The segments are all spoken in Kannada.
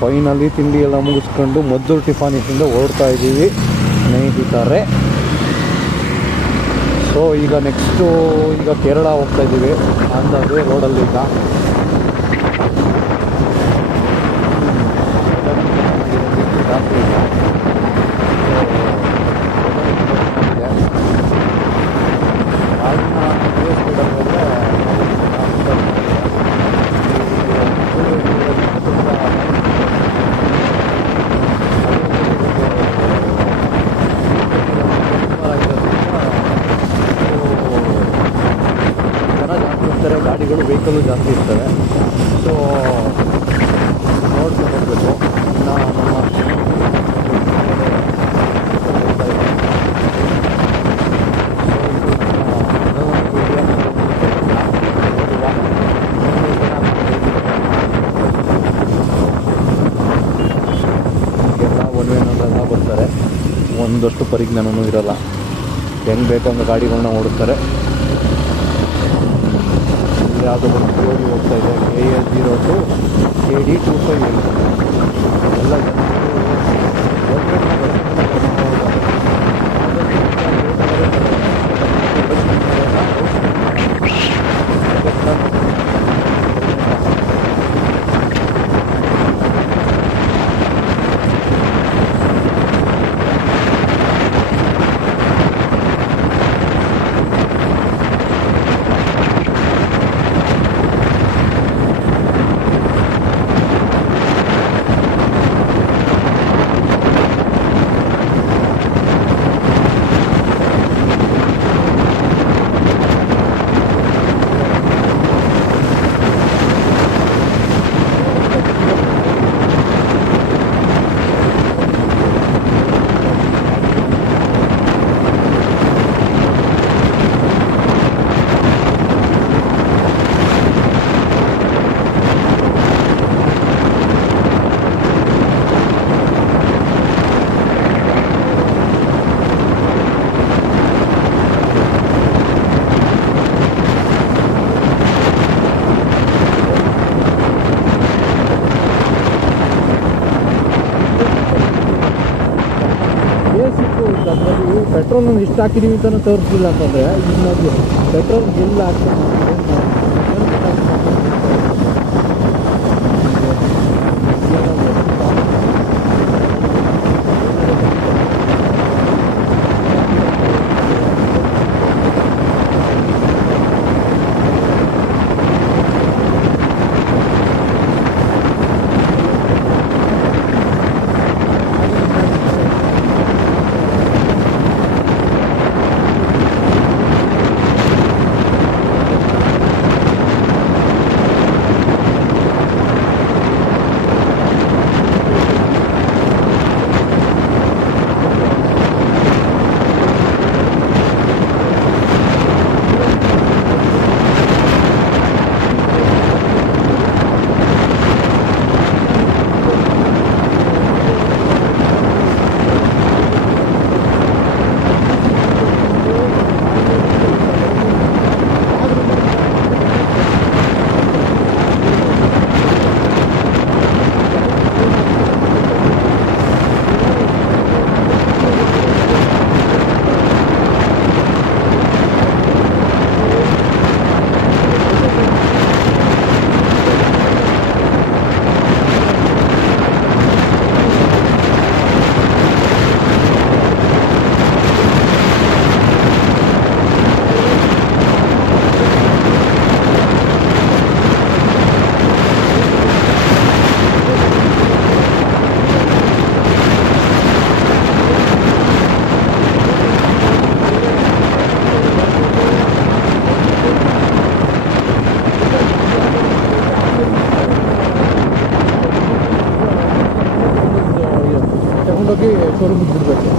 ಫೈನಲಿ ತಿಂಡಿ ಎಲ್ಲ ಮುಗಿಸ್ಕೊಂಡು ಮದ್ದೂರು ಟಿಫಾನಿಸಿಂದ ಹೊರಡ್ತಾ ಇದ್ದೀವಿ ಸ್ನೇಹಿತರೆ. ಸೊ ಈಗ ನೆಕ್ಸ್ಟು ಈಗ ಕೇರಳ ಹೋಗ್ತಾ ಇದ್ದೀವಿ ಅಂದಾಜು ರೋಡಲ್ಲಿ. ಈಗ ಜಾಸ್ತಿ ಇಲ್ಲ, ಗಾಡಿಗಳು ವೆಹಿಕಲ್ಲು ಜಾಸ್ತಿ ಇರ್ತವೆ. ಸೊ ನೋಡ್ಕೊಂಡು ಹೋಗಬೇಕು. ಇನ್ನು ಎಲ್ಲ ಒನ್ವೇನೆಲ್ಲ ಬರ್ತಾರೆ, ಒಂದಷ್ಟು ಪರಿಜ್ಞಾನವೂ ಇರೋಲ್ಲ, ಹೆಂಗೆ ಬೇಕಂಗೆ ಗಾಡಿಗಳನ್ನ ಓಡಿಸ್ತಾರೆ. ಯಾವುದೋ ಒಂದು ಜೋಡಿ ಹೋಗ್ತಾ ಇದೆ KA02 KD258 ಎಲ್ಲ ಪೆಟ್ರೋಲ್ನ ಇಷ್ಟು ಹಾಕಿದ್ದೀವಿ ಅಂತಲೂ ತೋರಿಸಲಿಲ್ಲ ಅಂತಂದರೆ ಇನ್ನೊಂದು ಪೆಟ್ರೋಲ್ ಎಲ್ಲ ಹಾಕ್ತಾರೆ. ತಗೊಂಡೋಗಿ ಶೋರೂಮಿಗೆ ಬಿಡಬೇಕು.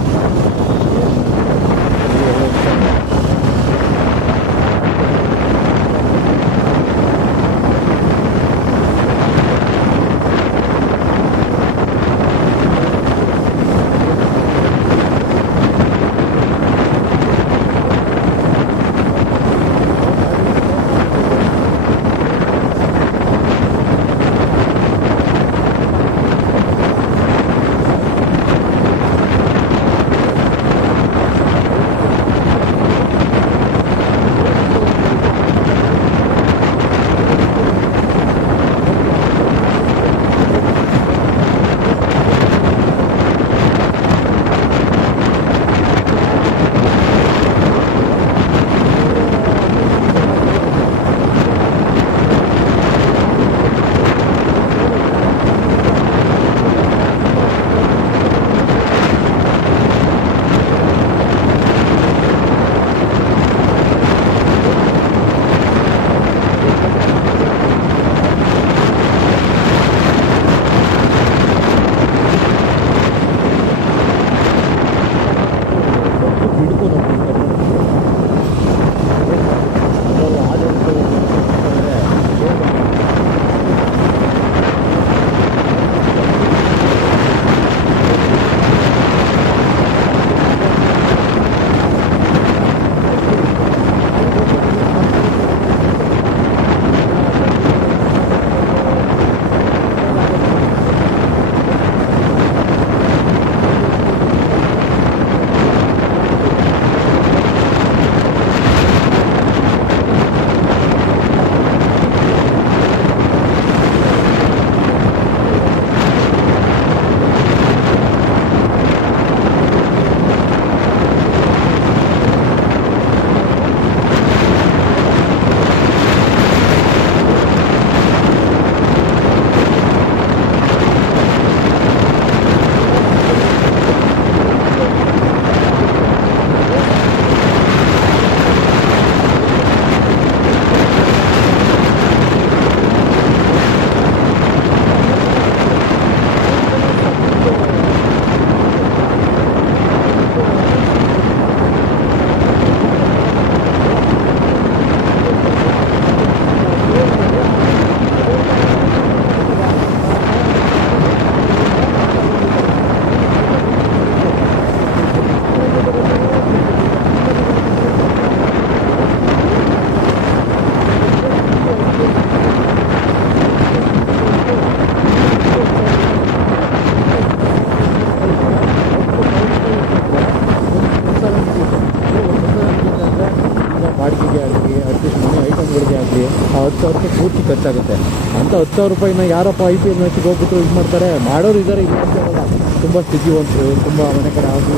ಮನೆ ಐಟಮ್ಗಳಿಗೆ ಆಗಲಿ ಆ 10,000 ರೂಪಾಯಿ ಪೂರ್ತಿ ಖರ್ಚಾಗುತ್ತೆ. ಅಂಥ 10,000 ರೂಪಾಯಿನ ಯಾರಪ್ಪ IPL ಮ್ಯಾಚಿಗೆ ಹೋಗ್ಬಿಟ್ಟು ಇದು ಮಾಡ್ತಾರೆ? ಮಾಡೋರು ಇದ್ದಾರೆ, ಇಲ್ಲ ಅಂತ ಹೇಳಲ್ಲ. ತುಂಬ ಸ್ಥಿತಿವಂತರು, ತುಂಬ ಮನೆ ಕಡೆ ಆಸ್ತಿ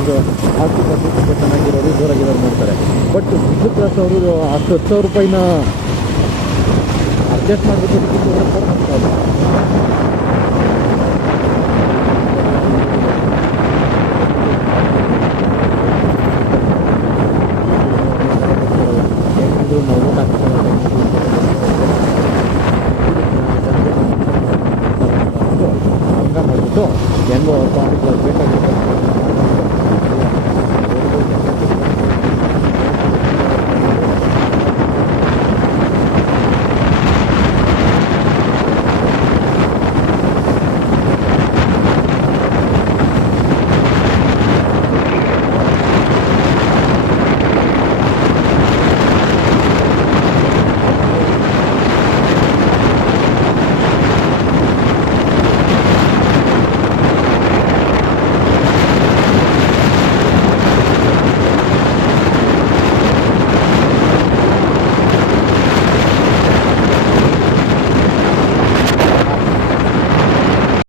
ಪಾಸ್ತಿ ತುಂಬ ಚೆನ್ನಾಗಿರೋರು, ಜೋರಾಗಿರೋರು ಮಾಡ್ತಾರೆ. ಬಟ್ ಮಿಡ್ಲ್ ಕ್ಲಾಸ್ ಅವರು ಅಷ್ಟು 10,000 ರೂಪಾಯಿನ ಅಡ್ಜಸ್ಟ್ ಮಾಡಿಬಿಟ್ಟು ಹೆಂಗಿದ್ರು ನಾವು ಊಟ ಹಂಗ ಮಾಡಿಬಿಟ್ಟು ಹೆಂಗೋ ಅವ್ರ ಬೇಕಾಗಿತ್ತು